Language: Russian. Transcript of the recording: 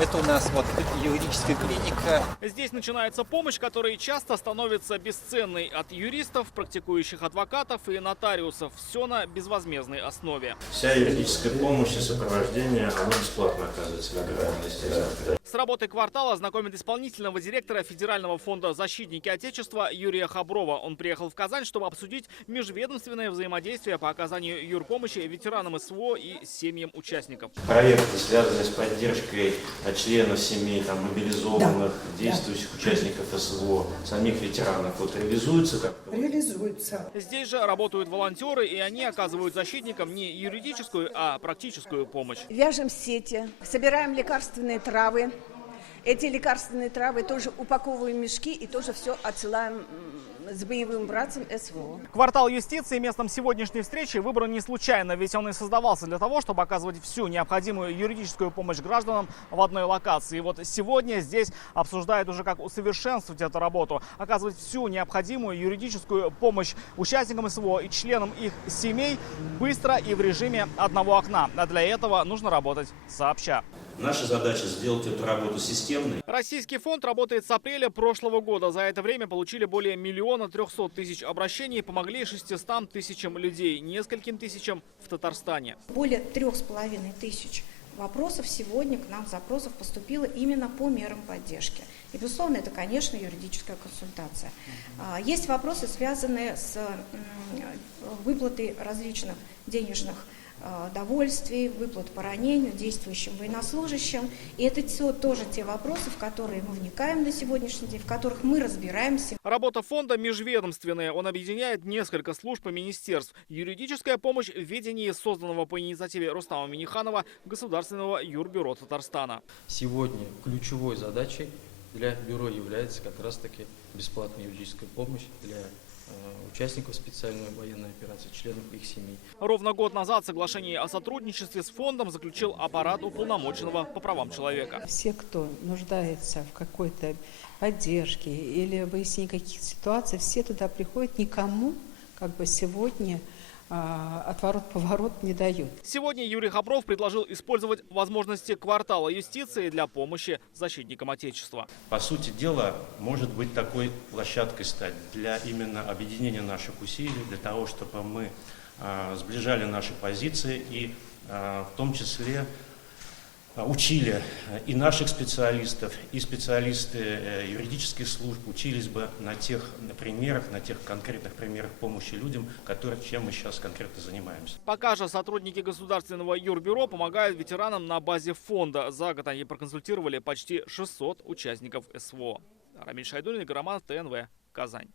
Это у нас вот юридическая клиника. Здесь начинается помощь, которая часто становится бесценной от юристов, практикующих адвокатов и нотариусов. Все на безвозмездной основе. Вся юридическая помощь и сопровождение, оно бесплатно оказывается на гражданам, естественно. С работой «Квартала» знакомит исполнительного директора Федерального фонда «Защитники Отечества» Юрия Хаброва. Он приехал в Казань, чтобы обсудить межведомственное взаимодействие по оказанию юрпомощи ветеранам СВО и семьям участников. Проекты, связанные с поддержкой членов семей, мобилизованных, действующих участников СВО, самих ветеранов, реализуются как? Реализуются. Здесь же работают волонтеры, и они оказывают защитникам не юридическую, а практическую помощь. Вяжем сети, собираем лекарственные травы. Эти лекарственные травы тоже упаковываем в мешки и тоже все отсылаем с боевым братцем СВО. Квартал юстиции местом сегодняшней встречи выбран не случайно, ведь он и создавался для того, чтобы оказывать всю необходимую юридическую помощь гражданам в одной локации. И вот сегодня здесь обсуждают уже, как усовершенствовать эту работу, оказывать всю необходимую юридическую помощь участникам СВО и членам их семей быстро и в режиме одного окна. А для этого нужно работать сообща. Наша задача сделать эту работу системной. Российский фонд работает с апреля прошлого года. За это время получили более 1 300 000 обращений и помогли 600 тысячам людей, нескольким тысячам в Татарстане. Более 3500 вопросов сегодня к нам запросов поступило именно по мерам поддержки. И, безусловно, это, конечно, юридическая консультация. Есть вопросы, связанные с выплатой различных денежных довольствий, выплат по ранению, действующим военнослужащим. И это тоже те вопросы, в которые мы вникаем на сегодняшний день, в которых мы разбираемся. Работа фонда межведомственная. Он объединяет несколько служб и министерств. Юридическая помощь в ведении созданного по инициативе Рустама Минниханова Государственного юрбюро Татарстана. Сегодня ключевой задачей для бюро является как раз-таки бесплатная юридическая помощь для участников специальной военной операции, членов их семей. Ровно год назад соглашение о сотрудничестве с фондом заключил аппарат уполномоченного по правам человека. Все, кто нуждается в какой-то поддержке или выяснении каких-то ситуаций, все туда приходят, никому сегодня отворот-поворот не дают. Сегодня Юрий Хабров предложил использовать возможности квартала юстиции для помощи защитникам Отечества. По сути дела, может быть такой площадкой стать для именно объединения наших усилий, для того, чтобы мы сближали наши позиции и в том числе учили и наших специалистов, и специалисты юридических служб учились бы на тех примерах, на тех конкретных примерах помощи людям, чем мы сейчас конкретно занимаемся. Пока же сотрудники Государственного юрбюро помогают ветеранам на базе фонда. За год они проконсультировали почти 600 участников СВО. Рамиль Шайдуллин, Игорь Романов, ТНВ, Казань.